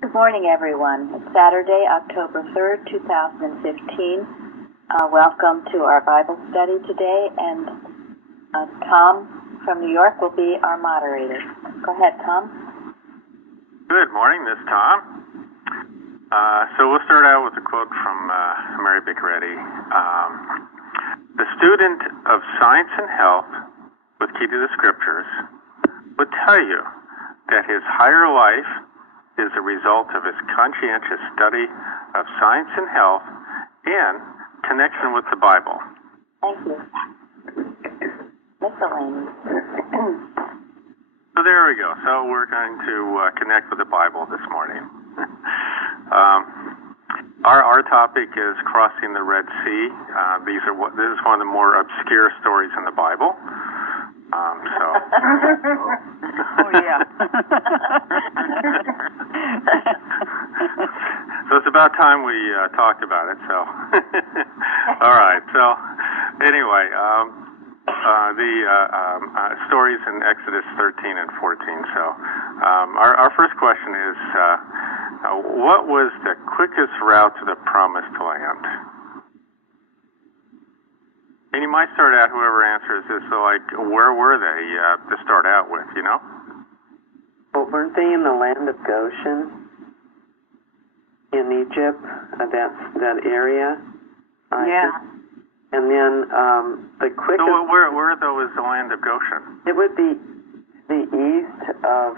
Good morning, everyone. It's Saturday, October 3rd, 2015. Welcome to our Bible study today, and Tom from New York will be our moderator. Go ahead, Tom. Good morning, this is Tom. So we'll start out with a quote from Mary Biccheretti. The student of science and health with key to the scriptures would tell you that his higher life is a result of his conscientious study of science and health and connection with the Bible. Thank you. Miscellaneous. So there we go. So we're going to connect with the Bible this morning. Our topic is crossing the Red Sea. This is one of the more obscure stories in the Bible. Oh, yeah. So it's about time we talked about it. So, all right. So, anyway, the stories in Exodus 13 and 14. So, our first question is, what was the quickest route to the Promised Land? And you might start out, whoever answers this, so like, where were they to start out with, you know? Well, weren't they in the land of Goshen? In Egypt, that area? Yeah. And then the quickest... So where though is the land of Goshen? It would be the east of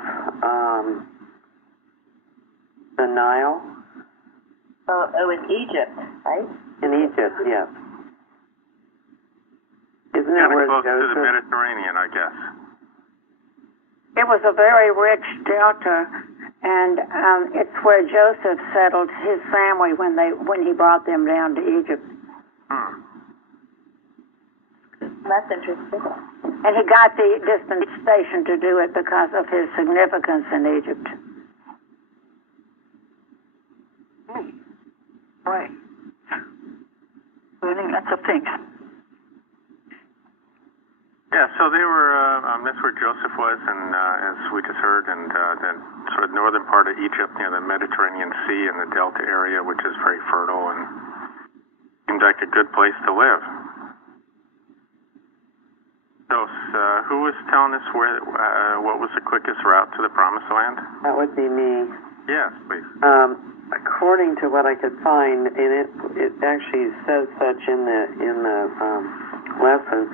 the Nile. So it was Egypt, right? In Egypt, yes. Isn't it Kind of where close to the Joseph... Mediterranean, I guess. It was a very rich delta, and it's where Joseph settled his family when he brought them down to Egypt. That's interesting. And he got the dispensation to do it because of his significance in Egypt. Right. Learning lots of things. Yeah, so they were, that's where Joseph was, and as we just heard, and the sort of northern part of Egypt near the Mediterranean Sea and the Delta area, which is very fertile and seemed like a good place to live. So, who was telling us what was the quickest route to the Promised Land? That would be me. Yes, please. According to what I could find, and it actually says such in the lesson,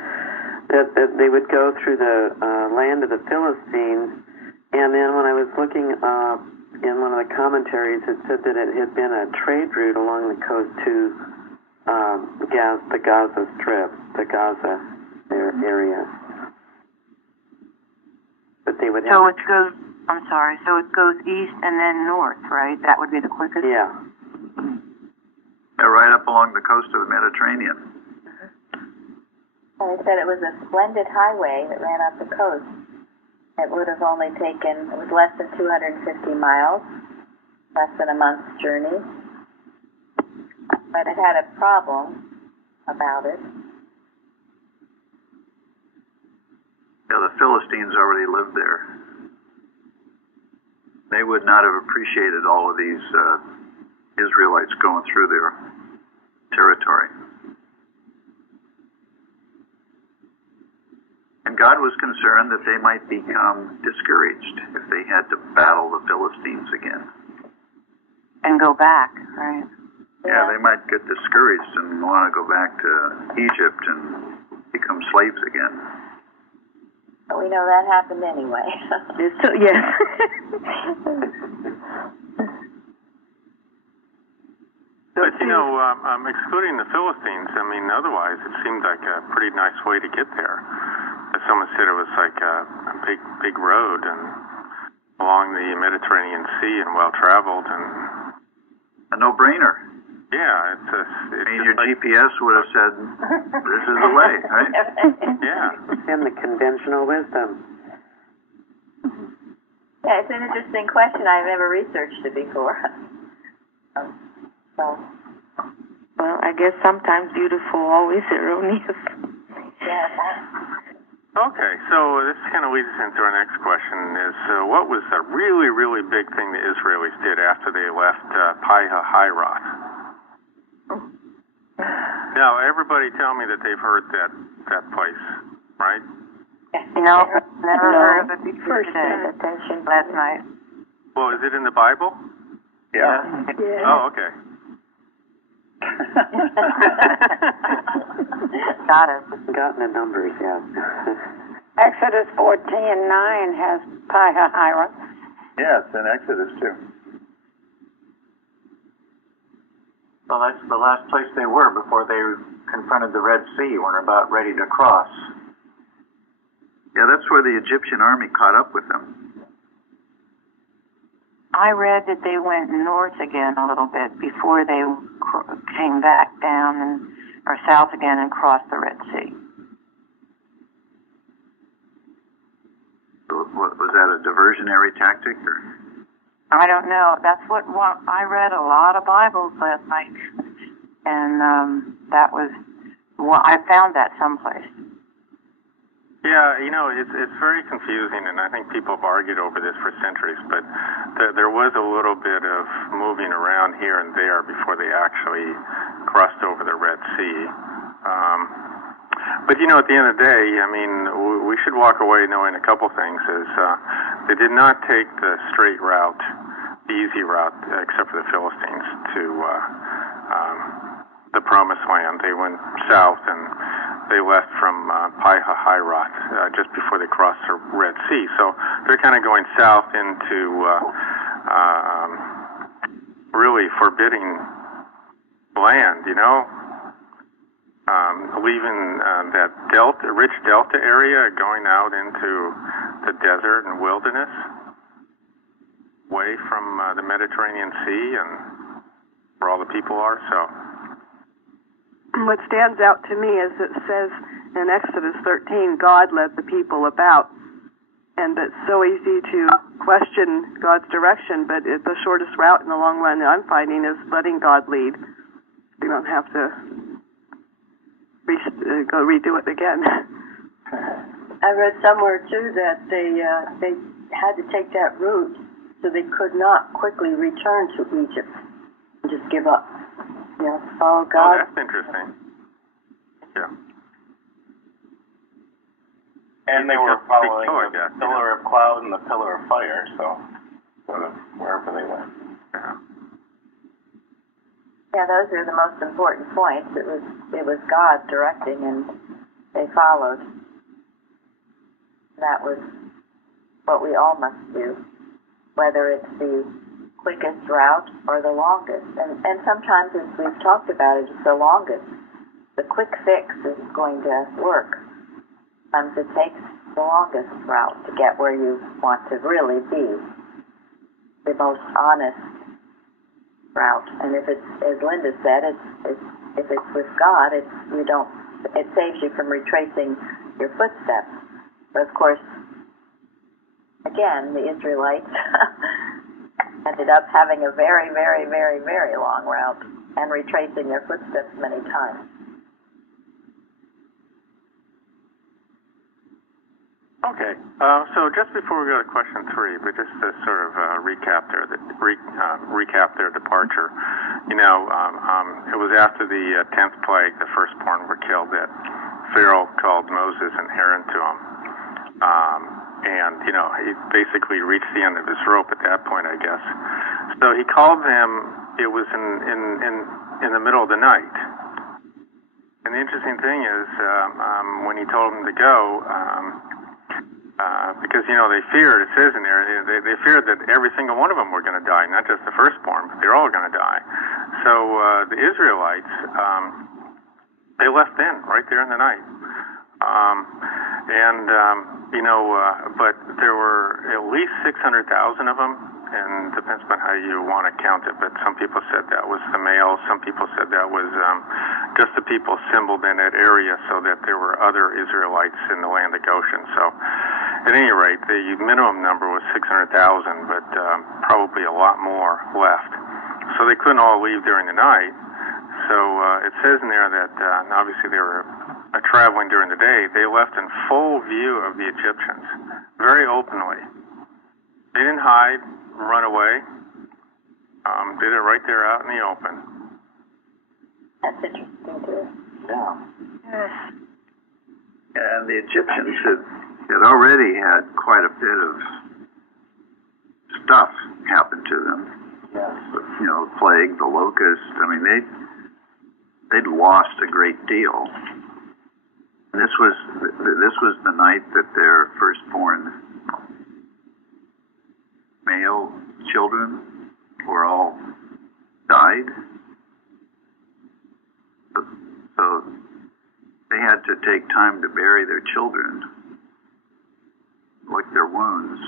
that they would go through the land of the Philistines, and then when I was looking in one of the commentaries, it said that it had been a trade route along the coast to the Gaza Strip, the Gaza area. But they would have... So it goes, I'm sorry, so it goes east and then north, right? That would be the quickest? Yeah. Yeah, right up along the coast of the Mediterranean. Well, they said it was a splendid highway that ran up the coast. It would have only taken, it was less than 250 miles, less than a month's journey. But it had a problem about it. Yeah, the Philistines already lived there. They would not have appreciated all of these Israelites going through their territory. And God was concerned that they might become discouraged if they had to battle the Philistines again. And go back, right? Yeah, they might get discouraged and want to go back to Egypt and become slaves again. But we know that happened anyway. So, yes. But, you know, excluding the Philistines, I mean, otherwise it seemed like a pretty nice way to get there. As someone said, it was like a big road and along the Mediterranean Sea and well-traveled. And A no-brainer. yeah, Your GPS would have said, this is the way, right? Yeah. And the conventional wisdom. Yeah, it's an interesting question. I've never researched it before. So, Well, I guess sometimes beautiful, always erroneous. yeah. Okay, so this kind of leads us into our next question is, what was the really, really big thing the Israelis did after they left Pi-hahiroth? Now, everybody tell me that they've heard that place, right? No, never heard of it before First today. attention. Last night. Well, is it in the Bible? Yeah. Yeah. Oh, okay. Got it. Gotten the numbers, yeah. Exodus 14:9 has Pi-hahiroth. Yeah, it's in Exodus too. Well, that's the last place they were before they confronted the Red Sea when they're about ready to cross. Yeah, that's where the Egyptian army caught up with them. I read that they went north again a little bit before they came back down or south again and crossed the Red Sea. So, was that a diversionary tactic, or? I don't know. That's what I read a lot of Bibles last night, and that was I found that someplace. Yeah, it's very confusing, and I think people have argued over this for centuries, but there was a little bit of moving around here and there before they actually crossed over the Red Sea. But, at the end of the day, we should walk away knowing a couple things, is they did not take the straight route, the easy route, except for the Philistines, to the Promised Land. They went south, and they left from Pi-hahiroth just before they crossed the Red Sea. So they're kind of going south into really forbidding land, leaving that rich delta area, going out into the desert and wilderness, away from the Mediterranean Sea and where all the people are. So what stands out to me is it says in Exodus 13, God led the people about. And it's so easy to question God's direction, but the shortest route in the long run that I'm finding is letting God lead. You don't have to go redo it again. I read somewhere, too, that they had to take that route so they could not quickly return to Egypt and just give up. Follow God. Oh, that's interesting. Yeah. And they were following the pillar of cloud and the pillar of fire, so wherever they went. Yeah, those are the most important points. It was God directing, and they followed. That was what we all must do, whether it's the quickest route or the longest. And sometimes, as we've talked about, it's the longest. The quick fix is going to work. Sometimes it takes the longest route to get where you want to really be, the most honest route. And if it's, as Linda said, if it's with God, it saves you from retracing your footsteps. But of course, again, the Israelites ended up having a very, very, very, very long route and retracing their footsteps many times. Okay, so just before we go to question 3, but just to sort of recap their departure. It was after the 10th plague, the firstborn were killed, that Pharaoh called Moses and Aaron to him. And he basically reached the end of his rope at that point, I guess. So he called them. It was in the middle of the night. And the interesting thing is, when he told them to go, because they feared, it says in there, they feared that every single one of them were going to die, not just the firstborn, but they're all going to die. So the Israelites, they left then, right there in the night. But there were at least 600,000 of them, and depends on how you want to count it, but some people said that was the males, some people said that was just the people assembled in that area, so that there were other Israelites in the land of Goshen. So at any rate, the minimum number was 600,000, but probably a lot more left. So they couldn't all leave during the night. So it says in there that obviously they were traveling during the day, they left in full view of the Egyptians, very openly. They didn't hide, run away. Did it right there out in the open. That's interesting too. Yeah. And the Egyptians had already had quite a bit of stuff happen to them. Yes. You know, the plague, the locust. I mean, they'd lost a great deal. And this was the night that their firstborn male children were all died. So they had to take time to bury their children, lick their wounds.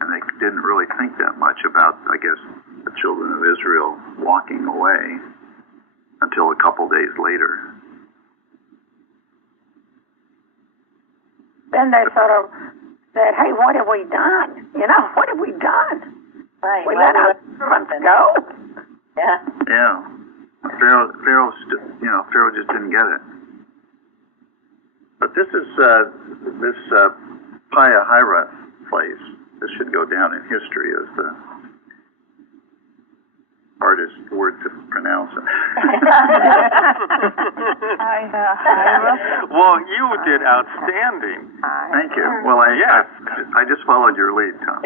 And they didn't really think that much about, I guess, the children of Israel walking away until a couple days later. Then they sort of said, hey, what have we done? You know, what have we done? Right. We let our servants go. Yeah. Yeah. Pharaoh just didn't get it. But this is this Pi-hahiroth place. This should go down in history as the hardest word to pronounce. Well, you did outstanding. Thank you. Well, I just followed your lead, Tom.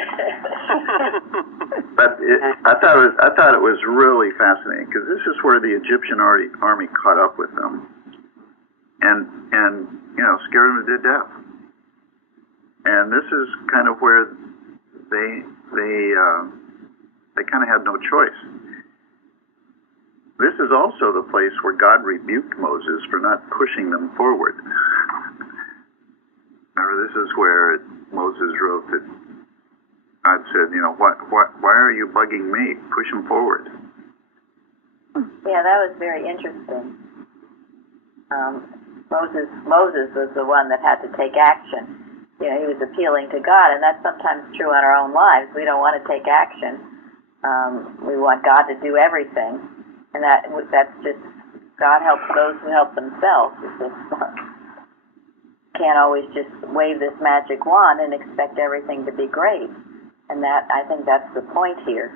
But I thought it was really fascinating because this is where the Egyptian army caught up with them, and scared them to death. And this is kind of where they kind of had no choice. This is also the place where God rebuked Moses for not pushing them forward. Remember, this is where Moses wrote that God said, why are you bugging me? Push them forward. Yeah, that was very interesting. Moses was the one that had to take action. He was appealing to God, and that's sometimes true in our own lives. We don't want to take action. We want God to do everything, and that's just God helps those who help themselves. It's just, can't always just wave this magic wand and expect everything to be great. And I think that's the point here.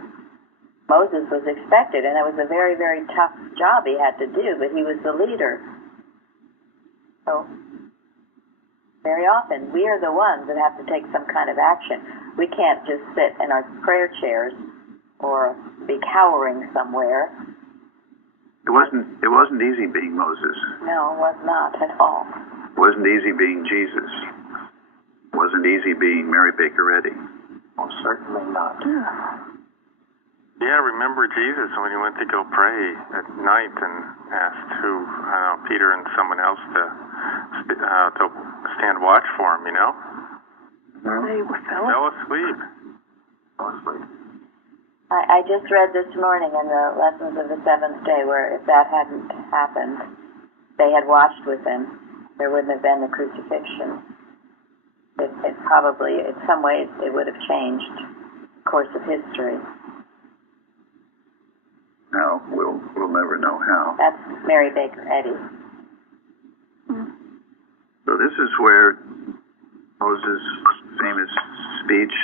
Moses was expected, and it was a very, very tough job he had to do, but he was the leader. So very often, we are the ones that have to take some kind of action. We can't just sit in our prayer chairs or be cowering somewhere. It wasn't easy being Moses. No, it was not at all. It wasn't easy being Jesus. It wasn't easy being Mary Baker Eddy. Well, certainly not. Yeah, remember Jesus when he went to go pray at night and asked Peter and someone else to stand watch for him, They fell asleep. I just read this morning in the Lessons of the Seventh Day where if that hadn't happened, they had watched with him, there wouldn't have been the crucifixion. It probably, in some ways, it would have changed the course of history. No, we'll never know how. That's Mary Baker Eddy. So this is where Moses' famous speech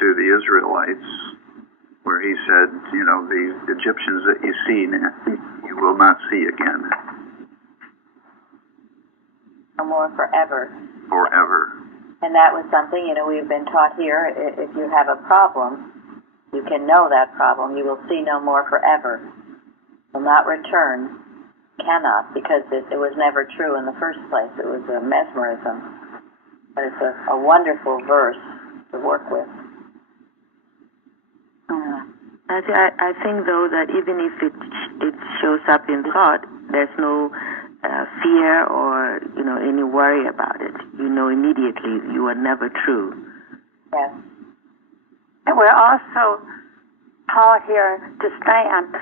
to the Israelites, where he said, the Egyptians that you see now, you will not see again. No more forever. Forever. And that was something, we've been taught here, if you have a problem, you can know that problem. You will see no more forever. Will not return. Cannot, because it was never true in the first place. It was a mesmerism. But it's a wonderful verse to work with. I think, though, that even if it shows up in thought, there's no fear or, any worry about it. Immediately you are never true. Yes. And we're also taught here to stand.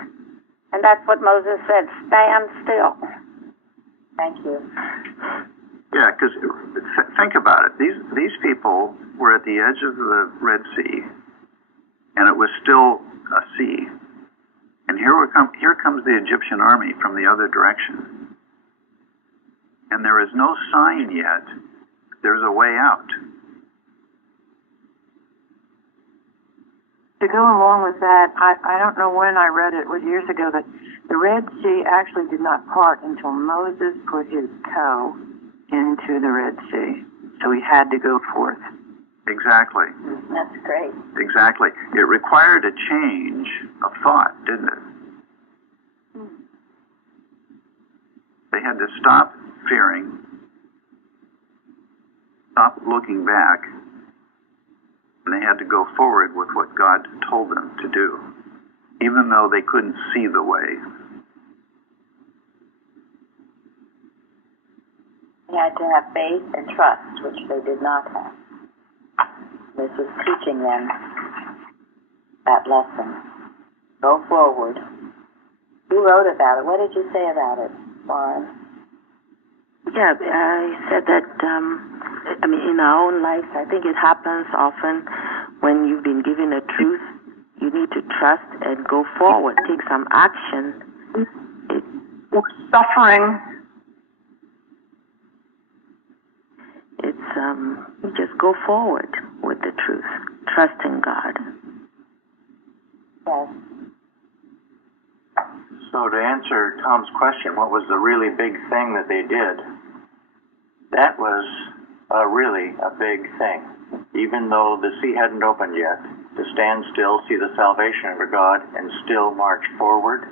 And that's what Moses said, stand still. Thank you. Yeah, because think about it. These people were at the edge of the Red Sea, and it was still a sea. And here comes the Egyptian army from the other direction. and there is no sign yet, there's a way out. To go along with that, I don't know when I read it was years ago, that the Red Sea actually did not part until Moses put his toe into the Red Sea. So he had to go forth. Exactly. That's great. Exactly. It required a change of thought, didn't it? They had to stop fearing, stop looking back, and they had to go forward with what God told them to do, even though they couldn't see the way. They had to have faith and trust, which they did not have. This was teaching them that lesson. Go forward. You wrote about it. What did you say about it, Lauren? Yeah, I said that, in our own lives, I think it happens often when you've been given a truth. You need to trust and go forward, take some action. Suffering. You just go forward with the truth, trusting God. Yes. So to answer Tom's question, what was the really big thing that they did? That was really a big thing. Even though the sea hadn't opened yet, to stand still, see the salvation of God, and still march forward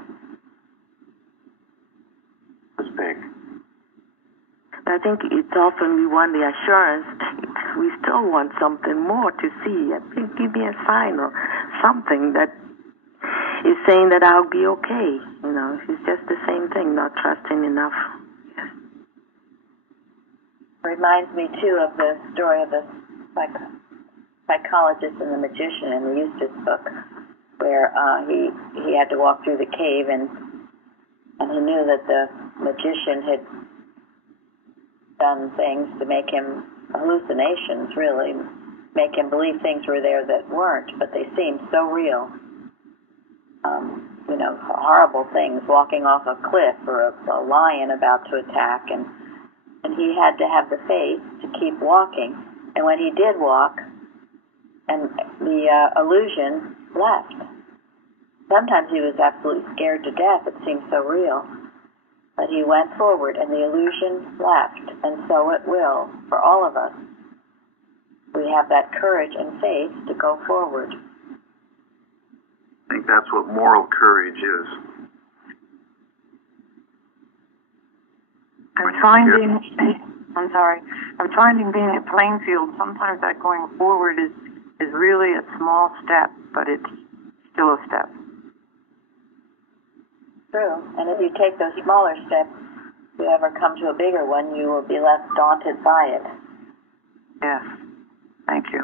was big. I think it's often we want the assurance. We still want something more to see. I think give me a sign or something that is saying that I'll be okay. It's just the same thing, not trusting enough. Yes. Reminds me, too, of the story of the psychologist and the magician in the Eustace book, where he had to walk through the cave, and he knew that the magician had done things to make him hallucinations, really, make him believe things were there that weren't, but they seemed so real. Horrible things, walking off a cliff or a lion about to attack, and he had to have the faith to keep walking. And when he did walk, and the illusion left. Sometimes he was absolutely scared to death. It seemed so real. But he went forward, and the illusion left, and so it will for all of us. We have that courage and faith to go forward. I think that's what moral courage is. I'm finding being at Plainfield, sometimes that going forward is really a small step, but it's still a step. True. And if you take those smaller steps, if you ever come to a bigger one, you will be less daunted by it. Yes. Thank you.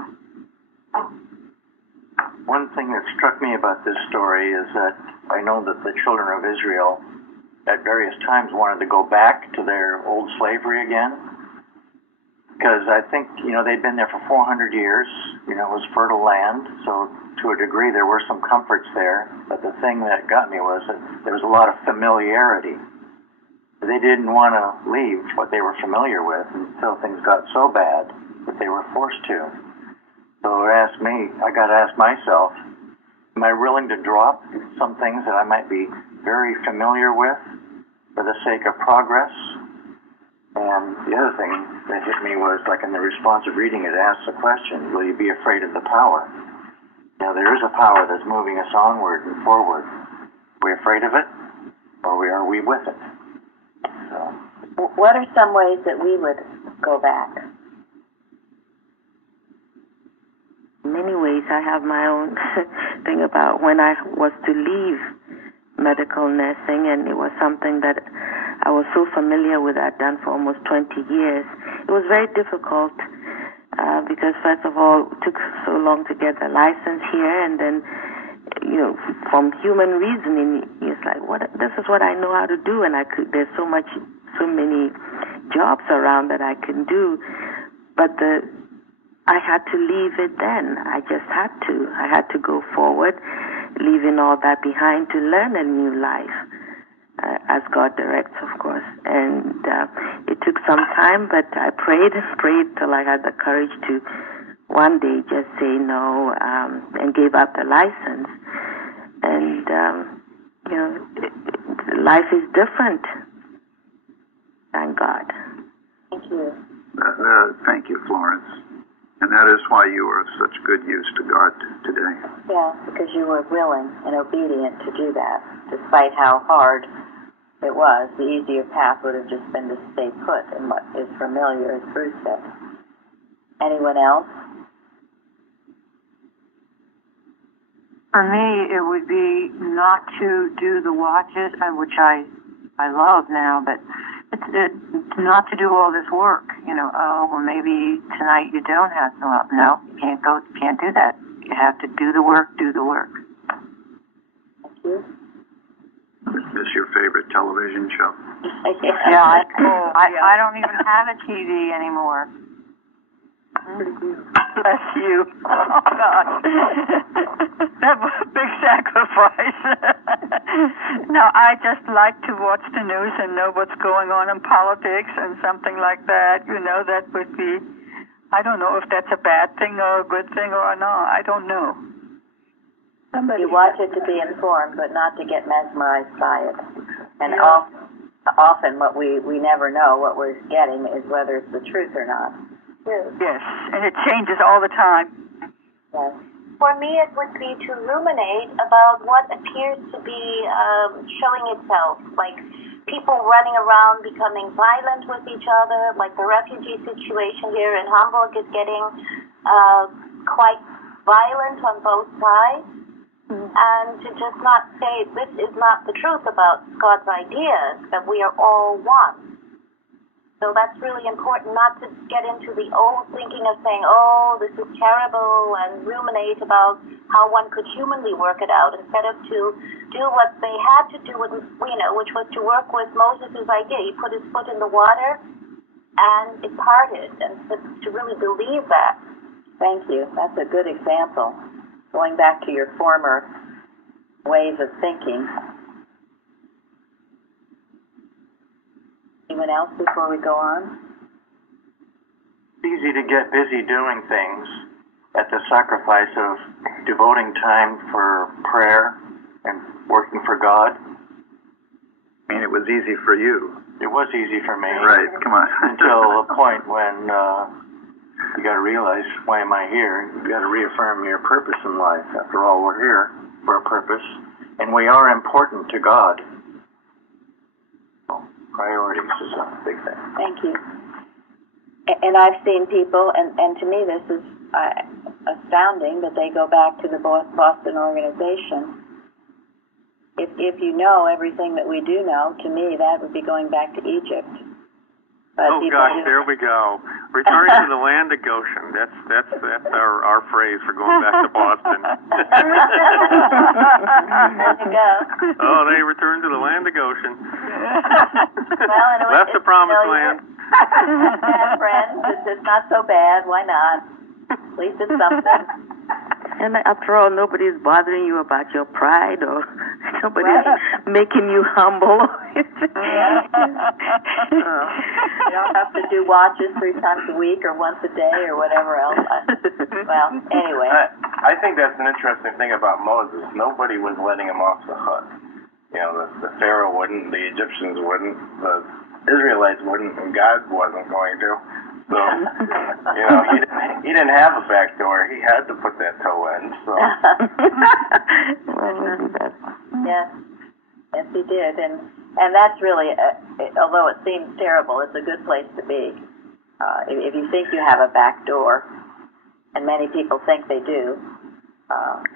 One thing that struck me about this story is that I know that the children of Israel at various times wanted to go back to their old slavery again. Because I think, they'd been there for 400 years. It was fertile land. So to a degree, there were some comforts there. But the thing that got me was that there was a lot of familiarity. They didn't want to leave what they were familiar with until things got so bad that they were forced to. So I got to ask myself, am I willing to drop some things that I might be very familiar with for the sake of progress? And the other thing that hit me was, like in the responsive reading, it asks the question, will you be afraid of the power? There is a power that's moving us onward and forward. Are we afraid of it, or are we with it? So. What are some ways that we would go back? In many ways, I have my own thing about when I was to leave medical nursing, and it was something that I was so familiar with. I'd done for almost 20 years. It was very difficult because, first of all, it took so long to get the license here, and then, from human reasoning, it's like, this is what I know how to do, and there's so many jobs around that I can do, but I had to leave it then. I just had to. I had to go forward, leaving all that behind to learn a new life. as God directs, of course. And it took some time, but I prayed till I had the courage to one day just say no and gave up the license. And, life is different. Thank God. Thank you. Thank you, Florence. And that is why you are of such good use to God today. Yeah, because you were willing and obedient to do that, despite how hard it was. The easier path would have just been to stay put in what is familiar, as Bruce said. Anyone else? For me, it would be not to do the watches, which I love now, but it's not to do all this work. Well, maybe tonight you don't have to. Well, no, you can't do that. You have to do the work. Thank you. Is this your favorite television show? Yeah, I don't even have a TV anymore. Bless you. Oh, God. That was a big sacrifice. No, I just like to watch the news and know what's going on in politics and something like that. That would be, I don't know if that's a bad thing or a good thing or not. I don't know. You watch it to be informed, but not to get mesmerized by it. And Yeah. often what we never know what we're getting is whether it's the truth or not. Yes, and it changes all the time. Yes. For me, it would be to ruminate about what appears to be showing itself, like people running around becoming violent with each other, like the refugee situation here in Hamburg is getting quite violent on both sides. And to just not say this is not the truth about God's ideas, that we are all one. So that's really important, not to get into the old thinking of saying, oh, this is terrible, and ruminate about how one could humanly work it out, instead of to do what they had to do with, which was to work with Moses' idea. He put his foot in the water, and it parted, and to really believe that. Thank you. That's a good example. Going back to your former ways of thinking. Anyone else before we go on? It's easy to get busy doing things at the sacrifice of devoting time for prayer and working for God. I mean, it was easy for you. It was easy for me. Right, come on. Until a point when you got to realize, why am I here? You got to reaffirm your purpose in life. After all, we're here for a purpose, and we are important to God. Priorities is a big thing. Thank you. And I've seen people, and to me this is astounding, that they go back to the Boston organization. If you know everything that we do know, to me that would be going back to Egypt. But oh gosh, there we go. Returning to the land of Goshen. That's our phrase for going back to Boston. There you go. Oh, they returned to the land of Goshen. Well, and left the promised land. Yeah, friends, it's not so bad. Why not? At least it's something. And after all, nobody's bothering you about your pride, or nobody's making you humble. You don't have to do watches 3 times a week or once a day or whatever else. Well, anyway. I think that's an interesting thing about Moses. Nobody was letting him off the hook. The Pharaoh wouldn't, the Egyptians wouldn't, the Israelites wouldn't, and God wasn't going to. So, he didn't have a back door. He had to put that toe in. So. Yes, he did, and that's really, although it seems terrible, it's a good place to be. If you think you have a back door, and many people think they do,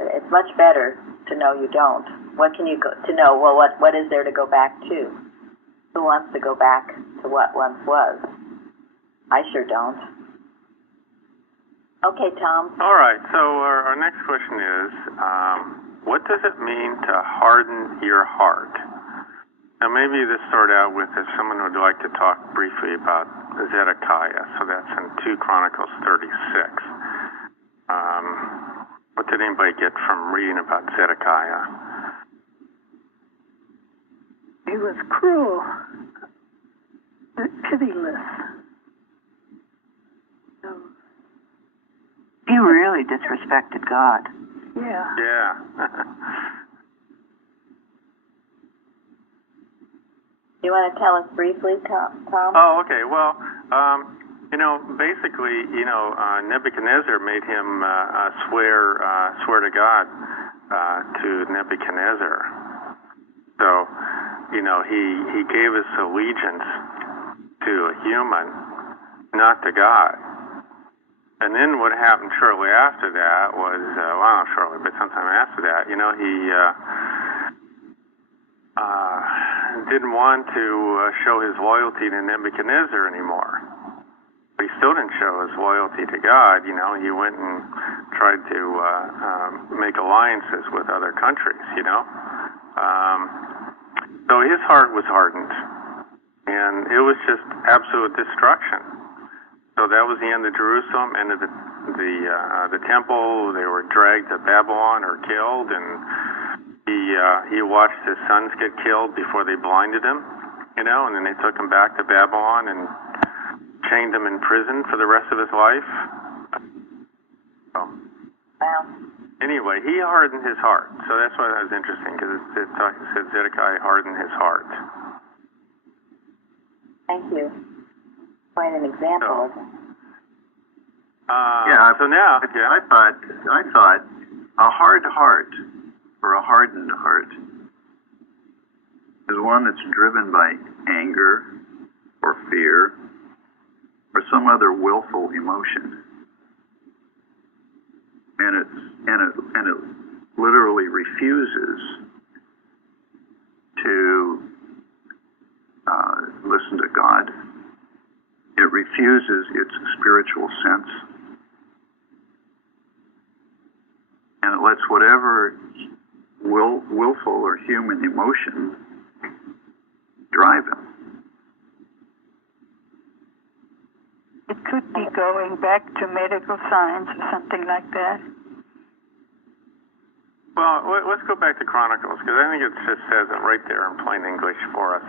it's much better to know you don't. What can you to know? Well, what is there to go back to? Who wants to go back to what once was? I sure don't. Okay, Tom. All right, so our next question is, what does it mean to harden your heart? Now, maybe this start out with if someone would like to talk briefly about Zedekiah. So that's in 2 Chronicles 36. What did anybody get from reading about Zedekiah? He was cruel, pitiless. He really disrespected God. Yeah. Yeah. You want to tell us briefly, Tom? Oh, okay. Well, basically, Nebuchadnezzar made him swear to God to Nebuchadnezzar. So, he gave his allegiance to a human, not to God. And then what happened shortly after that was, not shortly, but sometime after that, he didn't want to show his loyalty to Nebuchadnezzar anymore. But he still didn't show his loyalty to God. He went and tried to make alliances with other countries, So his heart was hardened, and it was just absolute destruction. So that was the end of Jerusalem, end of the temple. They were dragged to Babylon or killed, and he watched his sons get killed before they blinded him, and then they took him back to Babylon and chained him in prison for the rest of his life. So, wow. Anyway, he hardened his heart. So that's why that was interesting, because it said Zedekiah hardened his heart. Thank you. Quite an example of it. So now, I thought a hard heart or a hardened heart is one that's driven by anger or fear or some other willful emotion, and it literally refuses to listen to God. It refuses its spiritual sense, and it lets whatever willful or human emotion drive him. It could be going back to medical science or something like that. Well, let's go back to Chronicles, because I think it just says it right there in plain English for us.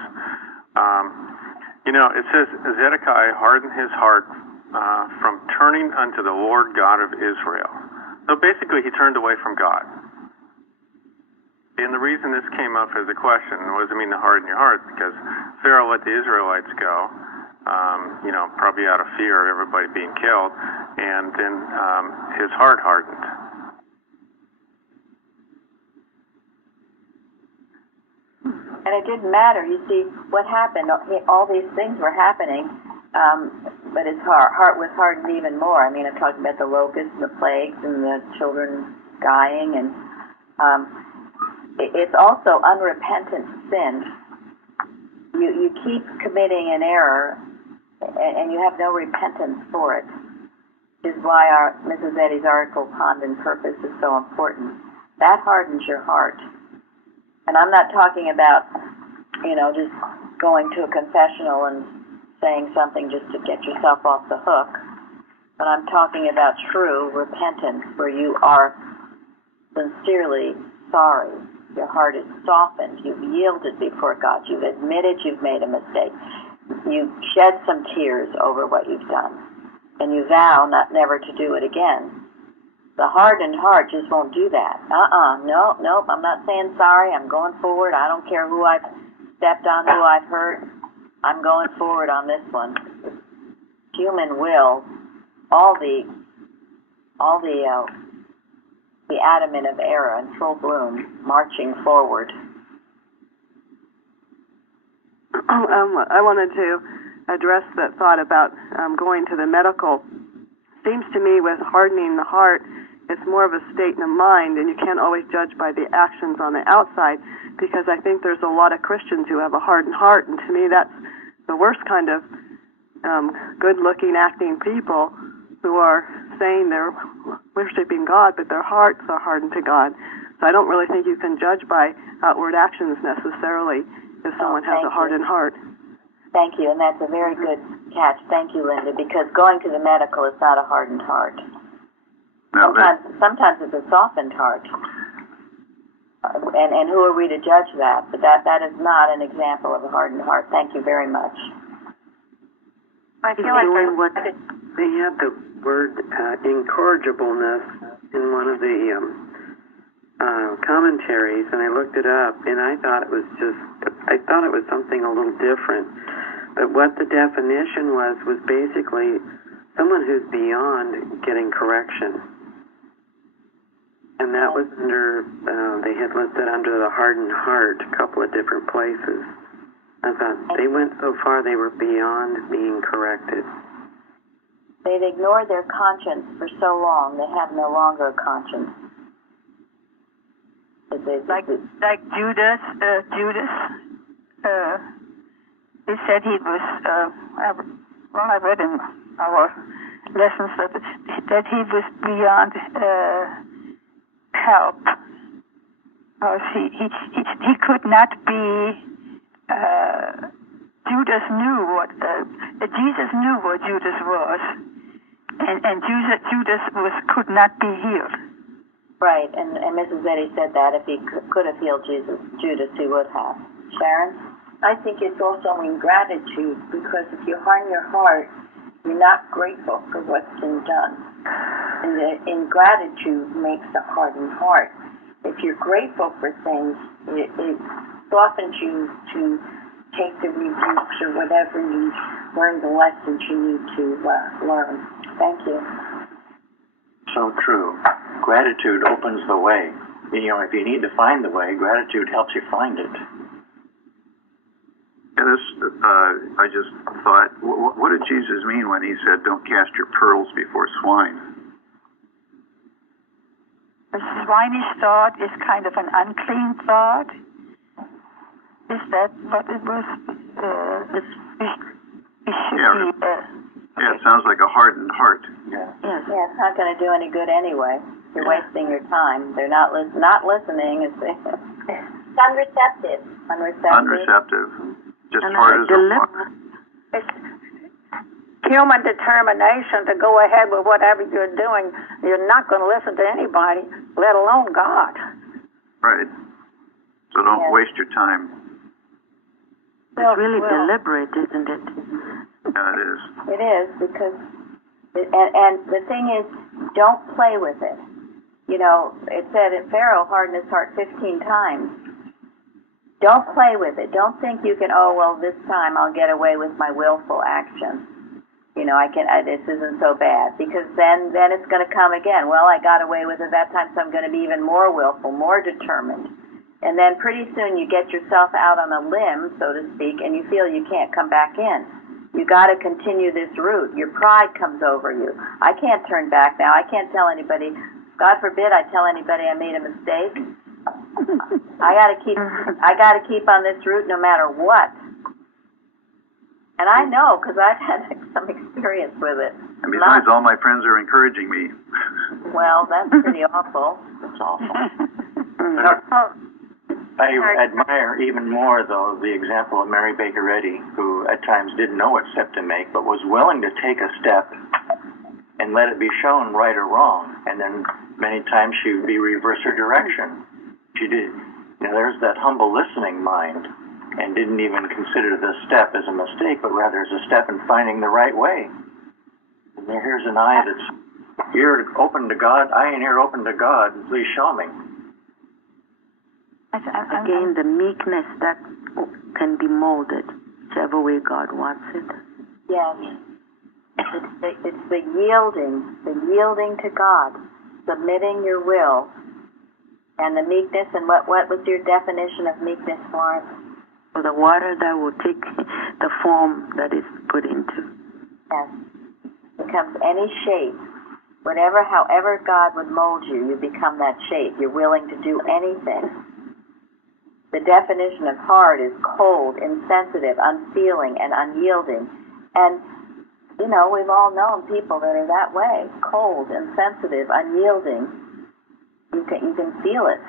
It says Zedekiah hardened his heart from turning unto the Lord God of Israel. So basically, he turned away from God. And the reason this came up as a question, what does it mean to harden your heart? Because Pharaoh let the Israelites go, probably out of fear of everybody being killed, and then his heart hardened. And it didn't matter. You see, what happened, all these things were happening, but his heart was hardened even more. I mean, I'm talking about the locusts and the plagues and the children dying, and it's also unrepentant sin. You keep committing an error, and you have no repentance for it, which is why Mrs. Eddy's article, Pond and Purpose, is so important. That hardens your heart. And I'm not talking about, just going to a confessional and saying something just to get yourself off the hook. But I'm talking about true repentance, where you are sincerely sorry. Your heart is softened. You've yielded before God. You've admitted you've made a mistake. You've shed some tears over what you've done. And you vow never to do it again. The hardened heart just won't do that. Nope, I'm not saying sorry. I'm going forward. I don't care who I've stepped on, who I've hurt. I'm going forward on this one. Human will, all the adamant of error in full bloom, marching forward. I wanted to address that thought about going to the medical. Seems to me with hardening the heart, it's more of a state of mind, and you can't always judge by the actions on the outside, because I think there's a lot of Christians who have a hardened heart, and to me that's the worst kind of good-looking, acting people who are saying they're worshiping God, but their hearts are hardened to God. So I don't really think you can judge by outward actions necessarily if someone has a hardened heart. Thank you, and that's a very good catch. Thank you, Linda, because going to the medical is not a hardened heart. No, sometimes it's a softened heart. and who are we to judge that? But that is not an example of a hardened heart. Thank you very much. I feel like they had the word incorrigibleness in one of the commentaries, and I looked it up, and I thought it was something a little different. But what the definition was basically someone who's beyond getting correction. And that was under, they had listed under the hardened heart a couple of different places. I thought they went so far they were beyond being corrected. They've ignored their conscience for so long, they have no longer a conscience. Like Judas, he said he was, I read in our lessons that he was beyond help. Because he could not be, Judas knew what, Jesus knew what Judas was, and Judas could not be healed. Right, and Mrs. Eddy said that if he could have healed Judas, he would have. Sharon? I think it's also ingratitude, because if you harden your heart, you're not grateful for what's been done. And the ingratitude makes a hardened heart. If you're grateful for things, it softens you to take the rebukes or whatever you learn the lessons you need to learn. Thank you. So true. Gratitude opens the way. You know, if you need to find the way, gratitude helps you find it. Yeah, I just thought, what did Jesus mean when he said, "Don't cast your pearls before swine"? A swinish thought is kind of an unclean thought. Is that what it was? It should be. Yeah, it sounds like a hardened heart. Yeah. Yeah, it's not going to do any good anyway. You're wasting your time. They're not listening. It's unreceptive. Unreceptive. Just hard as a rock. It's human determination to go ahead with whatever you're doing. You're not going to listen to anybody, let alone God. Right. So don't waste your time. It's really deliberate, isn't it? Yeah, it is. It is, because, and the thing is, don't play with it. You know, it said that Pharaoh hardened his heart 15 times. Don't play with it. Don't think you can, this time I'll get away with my willful action. You know, this isn't so bad. Because then it's going to come again. Well, I got away with it that time, so I'm going to be even more willful, more determined. And then pretty soon you get yourself out on a limb, so to speak, and you feel you can't come back in. You got to continue this route. Your pride comes over you. I can't turn back now. I can't tell anybody. God forbid I tell anybody I made a mistake. I got to keep on this route no matter what. And I know, because I've had some experience with it. And besides, all my friends are encouraging me. Well, that's pretty awful. That's awful. I admire even more, though, the example of Mary Baker Eddy, who at times didn't know what step to make, but was willing to take a step and let it be shown right or wrong. And then many times she would be reverse her direction. She did. You know, there's that humble listening mind, and didn't even consider the step as a mistake, but rather as a step in finding the right way. And here's an eye that's ear open to God, eye and ear open to God. Please show me. Again, the meekness that can be molded whichever way God wants it. Yes. It's the yielding to God, submitting your will, and the meekness. And what was your definition of meekness, Florence? For the water that will take the form that is put into. Yes. Becomes any shape. However God would mold you, you become that shape. You're willing to do anything. The definition of hard is cold, insensitive, unfeeling, and unyielding. And, you know, we've all known people that are that way. Cold, insensitive, unyielding. You can feel it.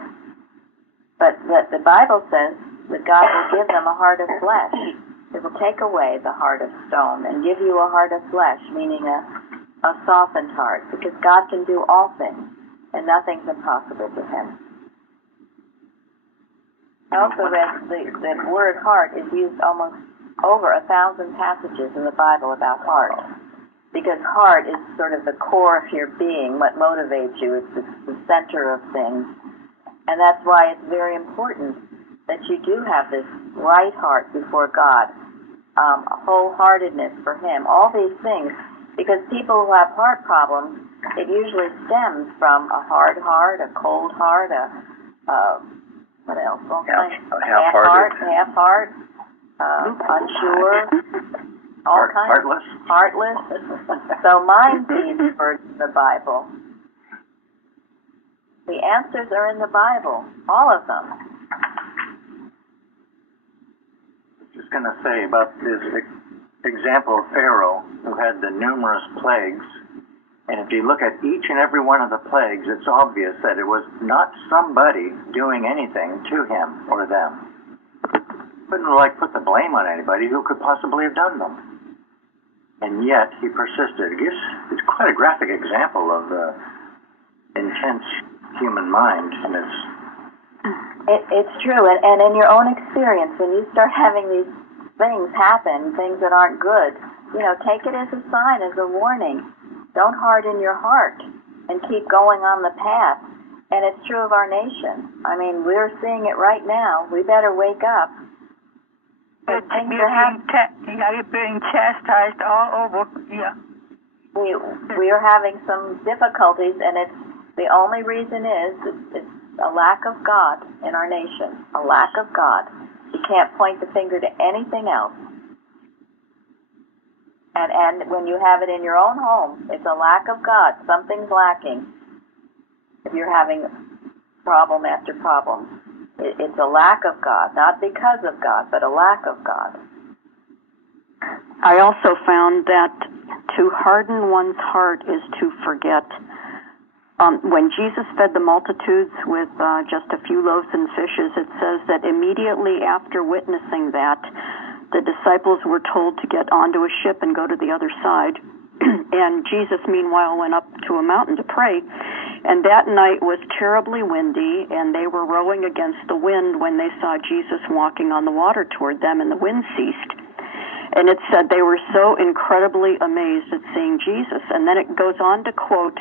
But the Bible says that God will give them a heart of flesh. It will take away the heart of stone and give you a heart of flesh, meaning a softened heart. Because God can do all things, and nothing's impossible to Him. I also read the word heart is used almost over 1,000 passages in the Bible about heart. Because heart is sort of the core of your being, what motivates you. It's the center of things. And that's why it's very important that you do have this right heart before God, a wholeheartedness for Him, all these things. Because people who have heart problems, it usually stems from a hard heart, a cold heart, what else? Half-heart, unsure, all kinds. Heartless. So mind these words in the Bible. The answers are in the Bible, all of them. Just going to say about this example of Pharaoh, who had the numerous plagues. And if you look at each and every one of the plagues, it's obvious that it was not somebody doing anything to him or them. Couldn't put the blame on anybody who could possibly have done them. And yet he persisted. It's quite a graphic example of the intense human mind, and it's true. And in your own experience, when you start having these things happen, things that aren't good, take it as a sign, as a warning. Don't harden your heart and keep going on the path. And it's true of our nation. I mean, we're seeing it right now. We better wake up. You're being chastised all over. Yeah. We are having some difficulties, and the only reason is it's a lack of God in our nation. A lack of God. You can't point the finger to anything else. And when you have it in your own home, it's a lack of God. Something's lacking. If you're having problem after problem, it's a lack of God, not because of God, but a lack of God. I also found that to harden one's heart is to forget. When Jesus fed the multitudes with just a few loaves and fishes, it says that immediately after witnessing that, the disciples were told to get onto a ship and go to the other side. And Jesus, meanwhile, went up to a mountain to pray. And that night was terribly windy, and they were rowing against the wind when they saw Jesus walking on the water toward them, and the wind ceased. And it said they were so incredibly amazed at seeing Jesus. And then it goes on to quote,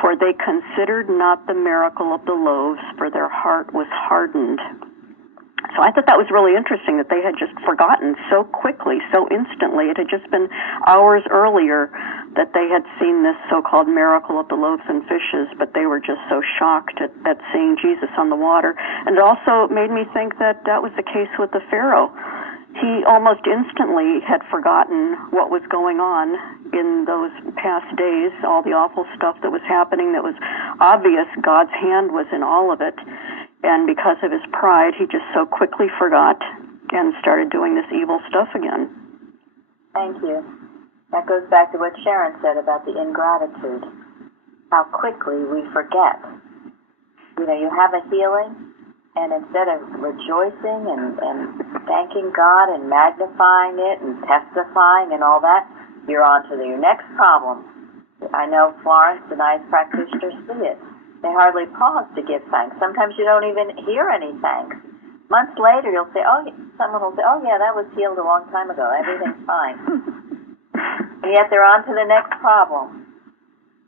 "For they considered not the miracle of the loaves, for their heart was hardened." So I thought that was really interesting that they had just forgotten so quickly, so instantly. It had just been hours earlier that they had seen this so-called miracle of the loaves and fishes, but they were just so shocked at seeing Jesus on the water. And it also made me think that that was the case with the Pharaoh. He almost instantly had forgotten what was going on in those past days, all the awful stuff that was happening that was obvious. God's hand was in all of it. And because of his pride, he just so quickly forgot and started doing this evil stuff again. Thank you. That goes back to what Sharon said about the ingratitude. How quickly we forget. You have a healing, and instead of rejoicing and thanking God and magnifying it and testifying and all that, you're on to your next problem. I know Florence, the nice practitioners, see it. They hardly pause to give thanks. Sometimes you don't even hear any thanks. Months later, someone will say, "Oh yeah, that was healed a long time ago. Everything's fine." And yet they're on to the next problem.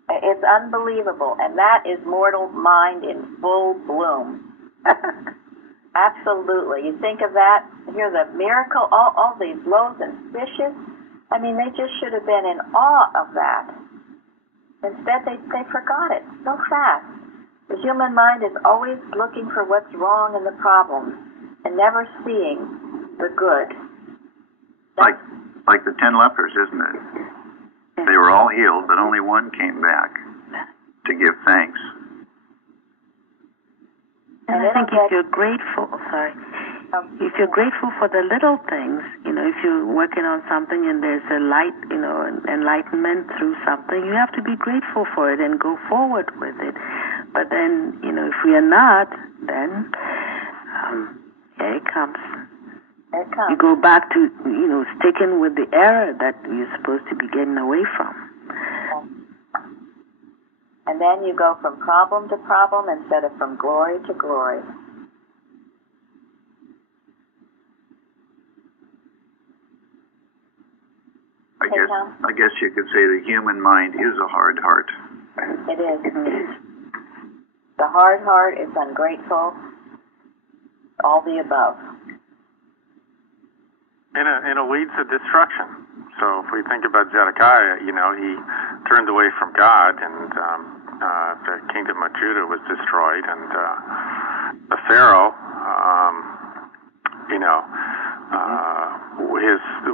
It's unbelievable, and that is mortal mind in full bloom. Absolutely. You think of that, hear the miracle, all these loaves and fishes. I mean, they just should have been in awe of that. Instead, they forgot it so fast. The human mind is always looking for what's wrong in the problem and never seeing the good. Like the 10 lepers, isn't it? They were all healed, but only one came back to give thanks. And I think if you're grateful, if you're grateful for the little things, if you're working on something and there's a light, enlightenment through something, you have to be grateful for it and go forward with it. But then, if we are not, then here it comes. You go back to, sticking with the error that you're supposed to be getting away from. And then you go from problem to problem instead of from glory to glory. Tom? I guess you could say the human mind is a hard heart. It is. The hard heart is ungrateful, all the above. And it leads to destruction. So if we think about Zedekiah, he turned away from God, and the kingdom of Judah was destroyed, and the Pharaoh,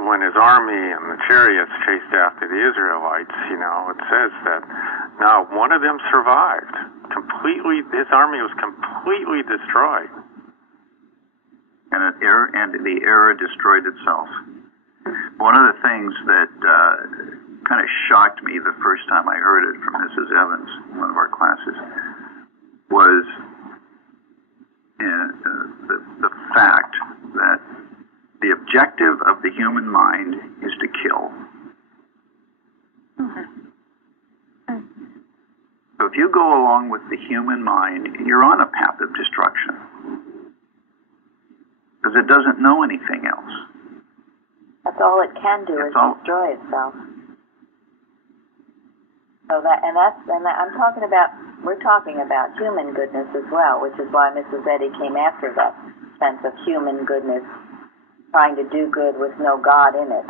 when his army and the chariots chased after the Israelites, it says that not one of them survived. Completely, his army was completely destroyed. And the era destroyed itself. One of the things that kind of shocked me the first time I heard it from Mrs. Evans in one of our classes was the fact that the objective of the human mind is to kill. So if you go along with the human mind, you're on a path of destruction. Because it doesn't know anything else. That's all it can do is destroy itself. So we're talking about human goodness as well, which is why Mrs. Eddy came after that sense of human goodness, trying to do good with no God in it.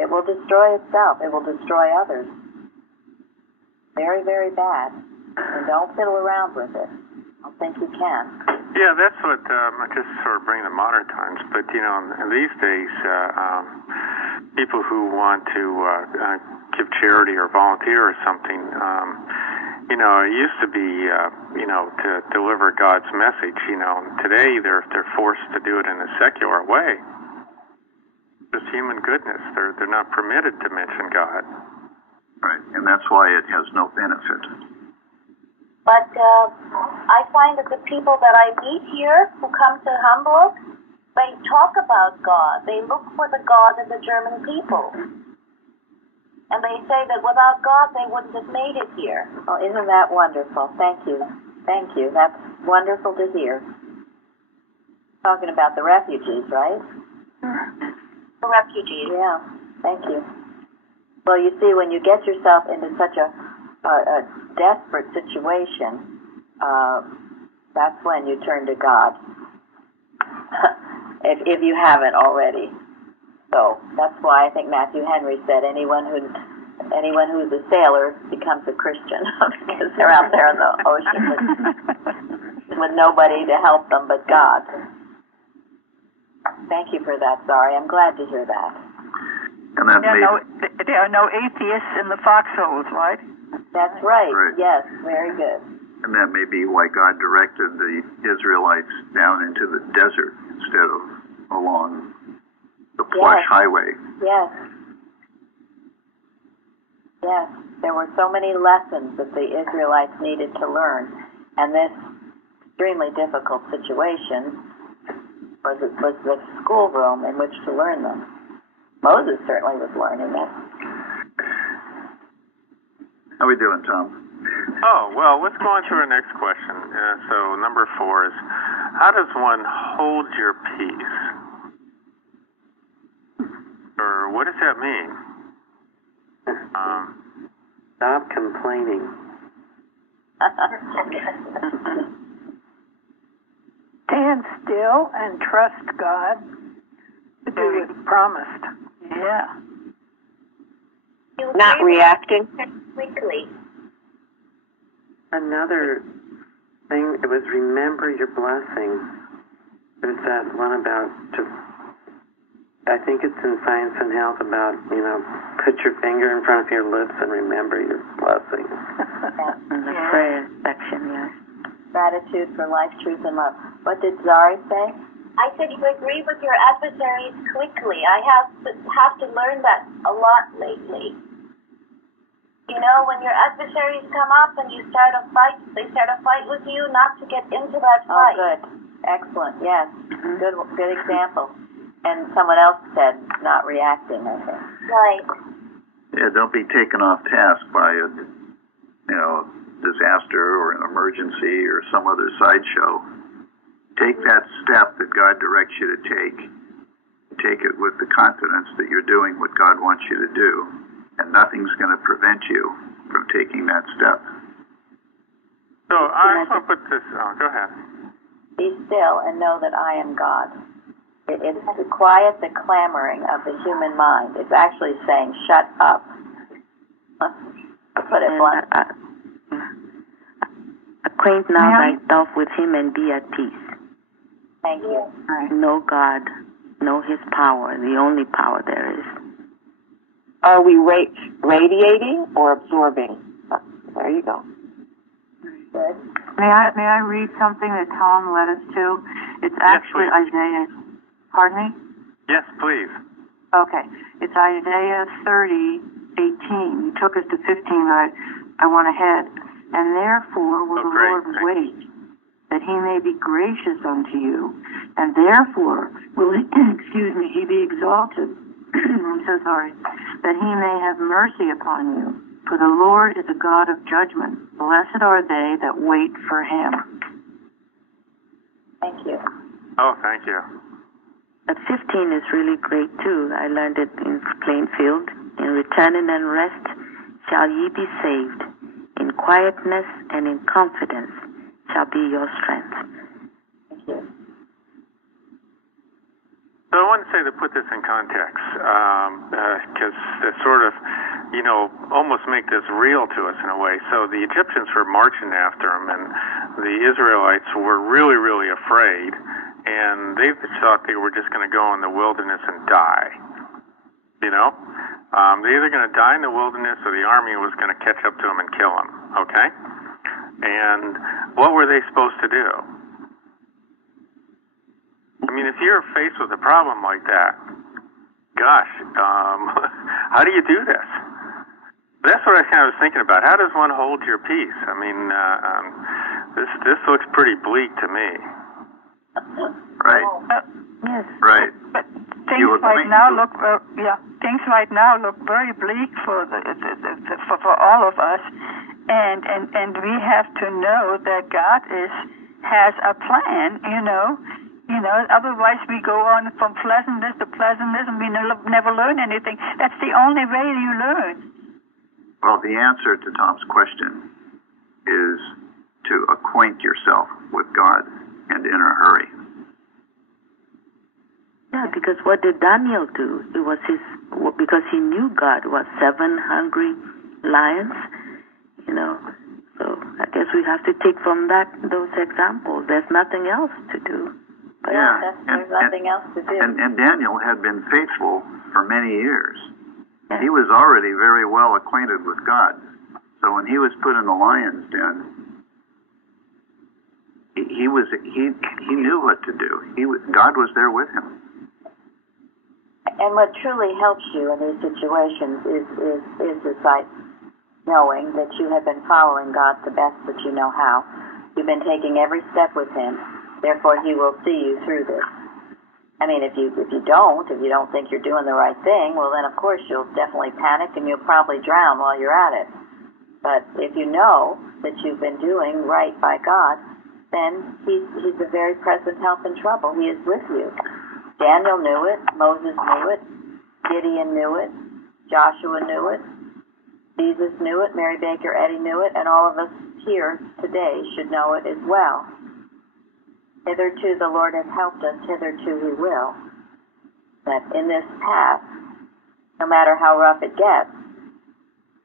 It will destroy itself. It will destroy others. Very, very bad. And don't fiddle around with it. I don't think you can. Yeah, that's what, just sort of bring the modern times, but, in these days, people who want to give charity or volunteer or something, it used to be, to deliver God's message, Today they're forced to do it in a secular way. Just human goodness. They're not permitted to mention God. Right, and that's why it has no benefit. But I find that the people that I meet here who come to Hamburg, they talk about God. They look for the God of the German people. And they say that without God, they wouldn't have made it here. Oh, isn't that wonderful? Thank you. Thank you. That's wonderful to hear. Talking about the refugees, right? The refugees. Yeah. Thank you. Well, you see, when you get yourself into such a desperate situation, that's when you turn to God. if you haven't already. So that's why I think Matthew Henry said anyone who's a sailor becomes a Christian because they're out there in the ocean with nobody to help them but God. Thank you for that, Zari. I'm glad to hear that. And that there are no atheists in the foxholes, right? That's right. Yes, very good. And that may be why God directed the Israelites down into the desert instead of along the plush highway. Yes. Yes. There were so many lessons that the Israelites needed to learn. And this extremely difficult situation was the schoolroom in which to learn them. Moses certainly was learning it. How we doing, Tom? Oh, well, let's go on to our next question. So number 4 is, how does one hold your peace? Or what does that mean? Stop complaining. Stand still and trust God to do what He promised. Yeah. Not reacting. Quickly. Another thing, it was remember your blessings. There's that one about, I think it's in Science and Health about, put your finger in front of your lips and remember your blessings. In the prayer section, yes. Gratitude for life, truth, and love. What did Zari say? I said you agree with your adversaries quickly. I have to learn that a lot lately. When your adversaries come up and you start a fight, they start a fight with you, not to get into that fight. Oh, good. Excellent. Yes. Good example. And someone else said not reacting, I think. Right. Yeah, don't be taken off task by a, disaster or an emergency or some other sideshow. Take that step that God directs you to take. take it with the confidence that you're doing what God wants you to do, and nothing's going to prevent you from taking that step. So I just want to put this. Oh, go ahead. Be still and know that I am God. It's to quiet the clamoring of the human mind. It's actually saying, shut up. To put it blunt. Acquaint now thyself with him and be at peace. Thank you. Know God. Know his power, the only power there is. Are we radiating or absorbing? There you go. Good. May I read something that Tom led us to? It's actually Isaiah. Pardon me? Yes, please. Okay. It's Isaiah 30:18. You took us to 15, but I went ahead. And therefore will the Lord wait, that he may be gracious unto you, and therefore will he, he be exalted. I'm so sorry. That he may have mercy upon you. For the Lord is a God of judgment. Blessed are they that wait for him. Thank you. Oh, thank you. But 15 is really great too. I learned it in Plainfield. In returning and rest shall ye be saved. In quietness and in confidence shall be your strength. Thank you. So I want to say, to put this in context, because to sort of, almost make this real to us in a way. So the Egyptians were marching after them, and the Israelites were really, really afraid, and they thought they were just going to go in the wilderness and die. They're either going to die in the wilderness or the army was going to catch up to them and kill them, okay? And what were they supposed to do? I mean, if you're faced with a problem like that, gosh, how do you do this? That's what I kind of was thinking about. How does one hold your peace? I mean, this looks pretty bleak to me. Right. Yes. Right. But things right now look very bleak for for all of us, and we have to know that God has a plan. Otherwise we go on from pleasantness to pleasantness, and we never learn anything. That's the only way you learn. Well, the answer to Tom's question is to acquaint yourself with God, and in a hurry. Yeah, because what did Daniel do? It was because he knew God was 7 hungry lions, So I guess we have to take from those examples. There's nothing else to do. But there's nothing else to do. And Daniel had been faithful for many years. Yeah. He was already very well acquainted with God. So when he was put in the lion's den, he knew what to do. God was there with him. And what truly helps you in these situations is this, like, knowing that you have been following God the best that you know how. You've been taking every step with him. Therefore, he will see you through this. I mean, if you don't think you're doing the right thing, well, then of course you'll definitely panic and you'll probably drown while you're at it. But if you know that you've been doing right by God, then he's a very present help in trouble. He is with you. Daniel knew it. Moses knew it. Gideon knew it. Joshua knew it. Jesus knew it. Mary Baker Eddy knew it. And all of us here today should know it as well. Hitherto the Lord has helped us. Hitherto he will. That in this path, no matter how rough it gets,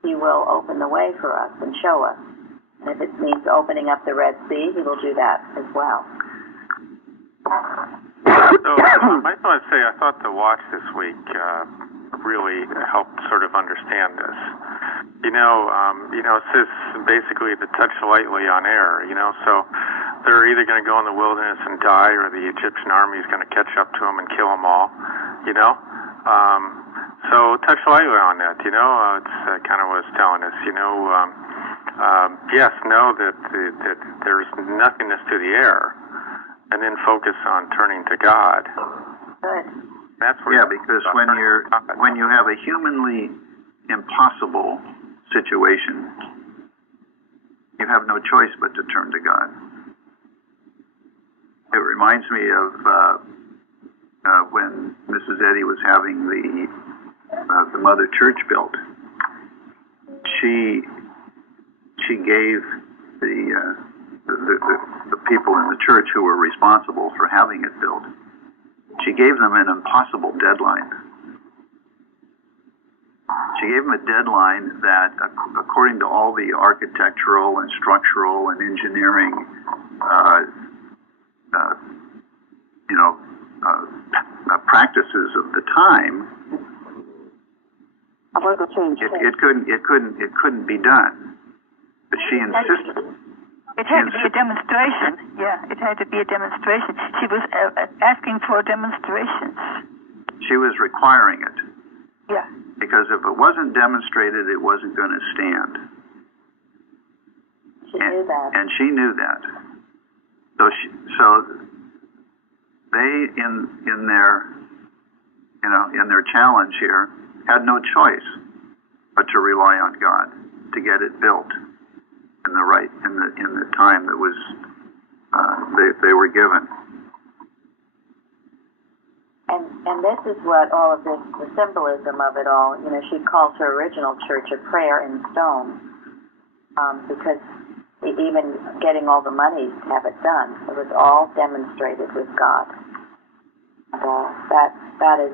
he will open the way for us and show us. And if it means opening up the Red Sea, he will do that as well. So I just want to say, I thought the watch this week really helped sort of understand this. It says basically to touch lightly on air. So they're either going to go in the wilderness and die, or the Egyptian army is going to catch up to them and kill them all. So touch lightly on that. It's kind of what it's telling us. Yes, know that there's nothingness to the air. And then focus on turning to God. Good. That's where because when you have a humanly impossible situation, you have no choice but to turn to God. It reminds me of when Mrs. Eddy was having the Mother Church built, she gave the people in the church who were responsible for having it built, she gave them an impossible deadline. She gave them a deadline that, according to all the architectural and structural and engineering, practices of the time, it couldn't be done. But she insisted. It had to be a demonstration. Yeah, it had to be a demonstration. She was asking for demonstrations. She was requiring it. Yeah. Because if it wasn't demonstrated, it wasn't going to stand. She knew that. And she knew that. So they, in their challenge here, had no choice but to rely on God to get it built in the time that was they were given. And this is what all of this, the symbolism of it all, she calls her original church a prayer in stone, because even getting all the money to have it done, it was all demonstrated with God. That is,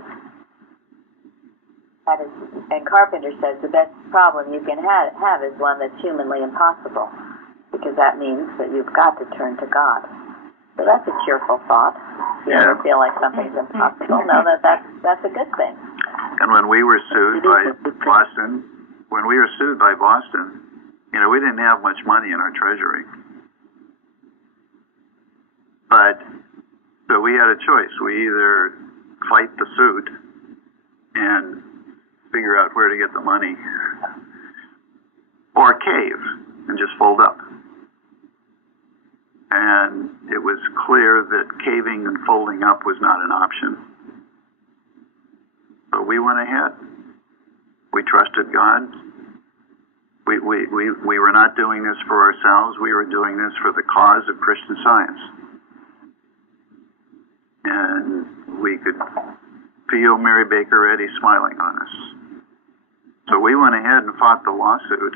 and Carpenter says the best problem you can have is one that's humanly impossible, because that means that you've got to turn to God. So that's a cheerful thought. If you ever feel like something's impossible, know that that's a good thing. And when we were sued by Boston, we didn't have much money in our treasury. So we had a choice. We either fight the suit and figure out where to get the money, or cave and just fold up. And it was clear that caving and folding up was not an option. So we went ahead. We trusted God. We were not doing this for ourselves. We were doing this for the cause of Christian Science. And we could feel Mary Baker Eddy smiling on us. So we went ahead and fought the lawsuit.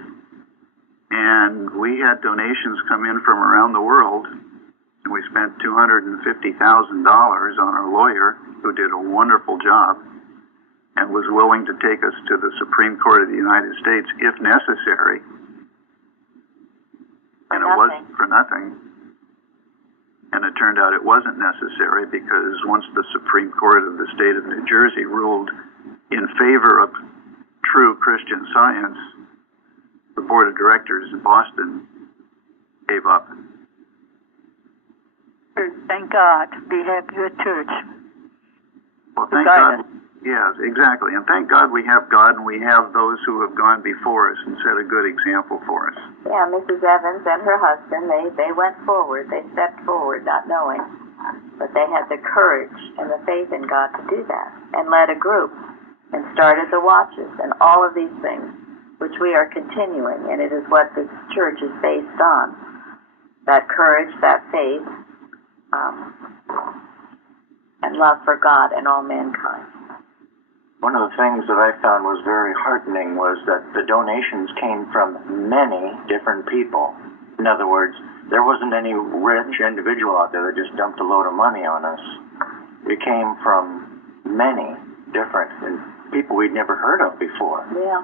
And we had donations come in from around the world. And we spent $250,000 on our lawyer, who did a wonderful job and was willing to take us to the Supreme Court of the United States if necessary. And it was for nothing. And it turned out it wasn't necessary, because once the Supreme Court of the state of New Jersey ruled in favor of true Christian Science, the board of directors in Boston gave up. Thank God we have your church. Well, thank God. Yes, exactly. And thank God we have God, and we have those who have gone before us and set a good example for us. Yeah, Mrs. Evans and her husband, they went forward. They stepped forward, not knowing. But they had the courage and the faith in God to do that, and led a group and started the watches and all of these things, which we are continuing, and it is what this church is based on. That courage, that faith, and love for God and all mankind. One of the things that I found was very heartening was that the donations came from many different people. In other words, there wasn't any rich individual out there that just dumped a load of money on us. It came from many different people we'd never heard of before. Yeah.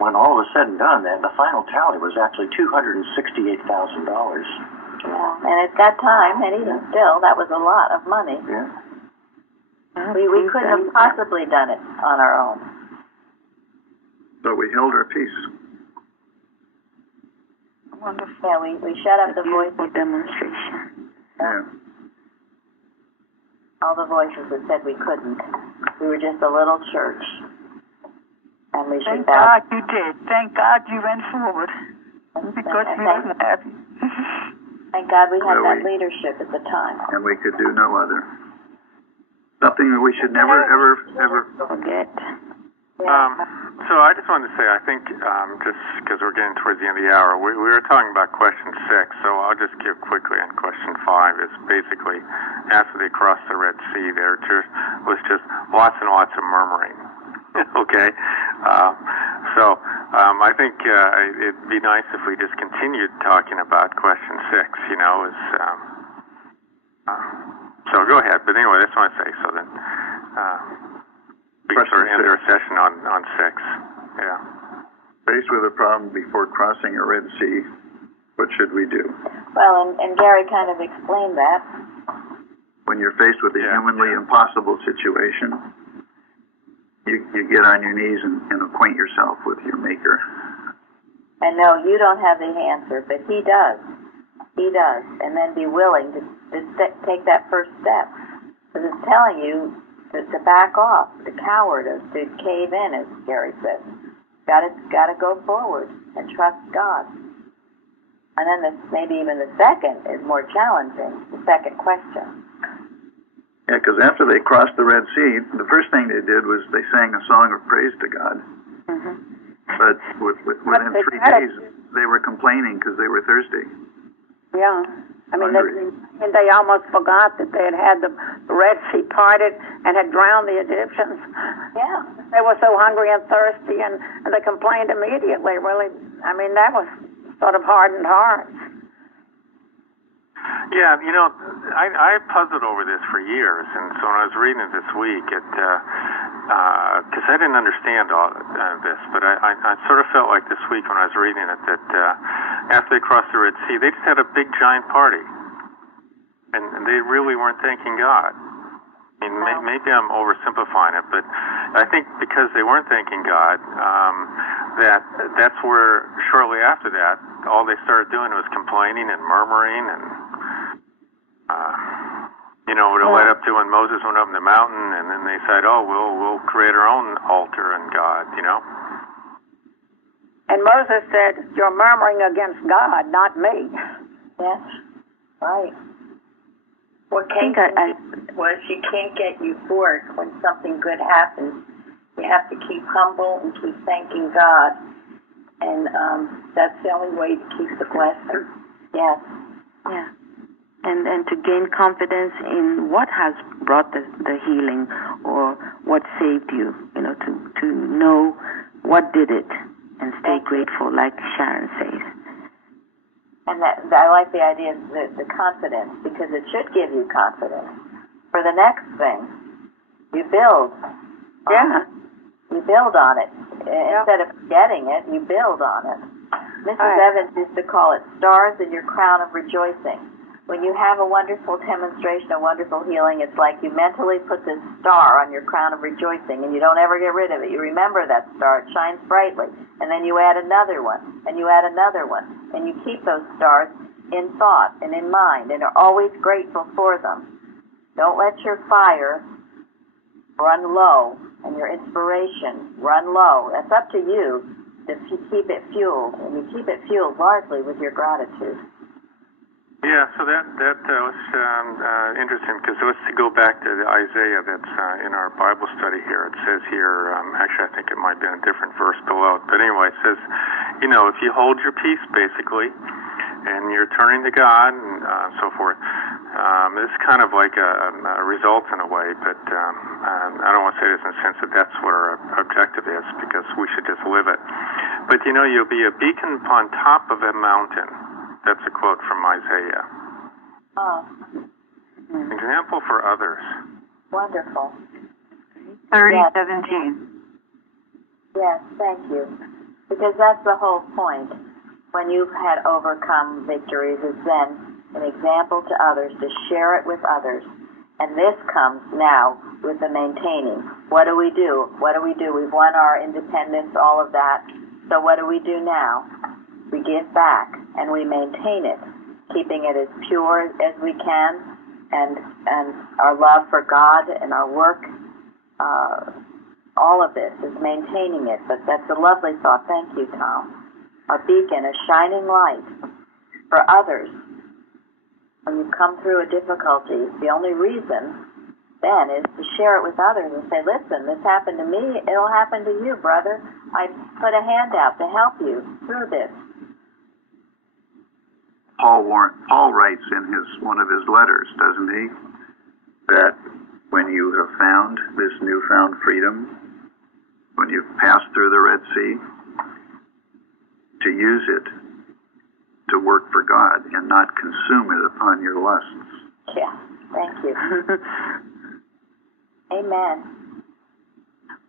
When all was said and done, the final tally was actually $268,000. Yeah, and at that time, and even still, that was a lot of money. Yeah. We couldn't have possibly done it on our own. So we held our peace. Wonderful. Yeah, we shut up the voices. Demonstration. Yeah. All the voices that said we couldn't. We were just a little church. And we should Thank God you did. Thank God you went forward. Because we didn't have you. Thank God we had that leadership at the time. And we could do no other. Something that we should never, ever forget. So I just wanted to say, I think, just because we're getting towards the end of the hour, we were talking about question 6, so I'll just give quickly on question 5. Is basically, after they crossed the Red Sea, there was just lots and lots of murmuring. Okay? So I think it'd be nice if we just continued talking about question 6, you know, so go ahead. But anyway, that's what I say. So then we can sort of end our session on 6. Yeah. Faced with a problem before crossing a Red Sea, what should we do? Well, and Gary kind of explained that. When you're faced with a humanly impossible situation, you get on your knees and acquaint yourself with your Maker. And no, you don't have the answer, but He does. He does. And then be willing to take that first step. Because it's telling you to back off, to cower, to cave in, as Gary said. Got to go forward and trust God. And then maybe even the second is more challenging, the second question. Yeah, because after they crossed the Red Sea, the first thing they did was they sang a song of praise to God. Mm-hmm. But within 3 days, they were complaining because they were thirsty. Yeah. I mean, they almost forgot that they had the Red Sea parted and had drowned the Egyptians. Yeah. They were so hungry and thirsty, and they complained immediately, really. I mean, that was sort of hardened hearts. Yeah, you know, I puzzled over this for years, and so when I was reading it this week, because I didn't understand all this, but I sort of felt like this week when I was reading it that after they crossed the Red Sea, they just had a big giant party, and they really weren't thanking God. I mean, maybe I'm oversimplifying it, but I think because they weren't thanking God, that's where shortly after that, all they started doing was complaining and murmuring and. You know, it led up to when Moses went up in the mountain, and then they said, "Oh, we'll create our own altar and God," you know. And Moses said, "You're murmuring against God, not me." Yes, right. What came to me was you can't get euphoric when something good happens. You have to keep humble and keep thanking God, and that's the only way to keep the blessing. Yes. Yeah. And to gain confidence in what has brought the healing or what saved you, you know, to know what did it and stay grateful, like Sharon says. And I like the idea of the confidence, because it should give you confidence. For the next thing, you build. You build on it. Instead of forgetting it, you build on it. Mrs. Evans used to call it stars in your crown of rejoicing. When you have a wonderful demonstration, a wonderful healing, it's like you mentally put this star on your crown of rejoicing, and you don't ever get rid of it. You remember that star. It shines brightly. And then you add another one, and you add another one. And you keep those stars in thought and in mind, and are always grateful for them. Don't let your fire run low, and your inspiration run low. That's up to you to keep it fueled, and you keep it fueled largely with your gratitude. Yeah, so that was interesting, because let's go back to the Isaiah that's in our Bible study here. It says here, actually I think it might be in a different verse below, but anyway, it says, you know, if you hold your peace, basically, and you're turning to God and so forth, this is kind of like a result in a way, but I don't want to say this in the sense that that's what our objective is, because we should just live it. But, you know, you'll be a beacon upon top of a mountain. That's a quote from Isaiah. Oh. Example for others. Wonderful. 30:17. Yes, thank you. Because that's the whole point. When you've had overcome victories, is then an example to others, to share it with others. And this comes now with the maintaining. What do we do? What do we do? We've won our independence, all of that. So what do we do now? We give back, and we maintain it, keeping it as pure as we can, and our love for God and our work, all of this is maintaining it. But that's a lovely thought. Thank you, Tom. A beacon, a shining light for others. When you come through a difficulty, the only reason then is to share it with others and say, listen, this happened to me, it'll happen to you, brother. I put a hand out to help you through this. Paul writes in one of his letters, doesn't he, that when you have found this newfound freedom, when you've passed through the Red Sea, to use it to work for God and not consume it upon your lusts. Yeah, thank you. Amen.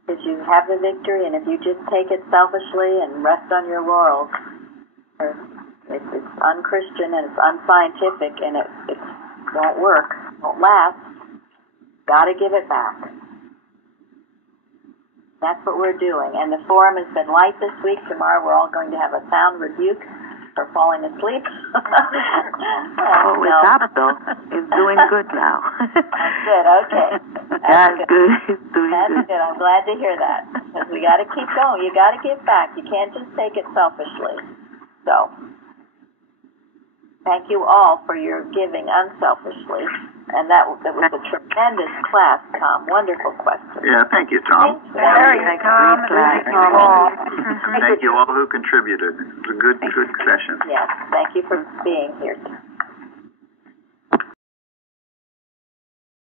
Because you have the victory, and if you just take it selfishly and rest on your laurels, it's unchristian and it's unscientific, and it won't work, won't last. Got to give it back. That's what we're doing. And the forum has been light this week. Tomorrow we're all going to have a sound rebuke for falling asleep. It's up, though. It's doing good now. Good, okay. That's good. It's doing good. I'm glad to hear that. Because we got to keep going. You got to give back. You can't just take it selfishly. So, thank you all for your giving unselfishly. And that was a tremendous class, Tom. Wonderful question. Yeah, thank you, Tom. Very, Tom. Thank you all who contributed. It was a good session. Yes, thank you for being here.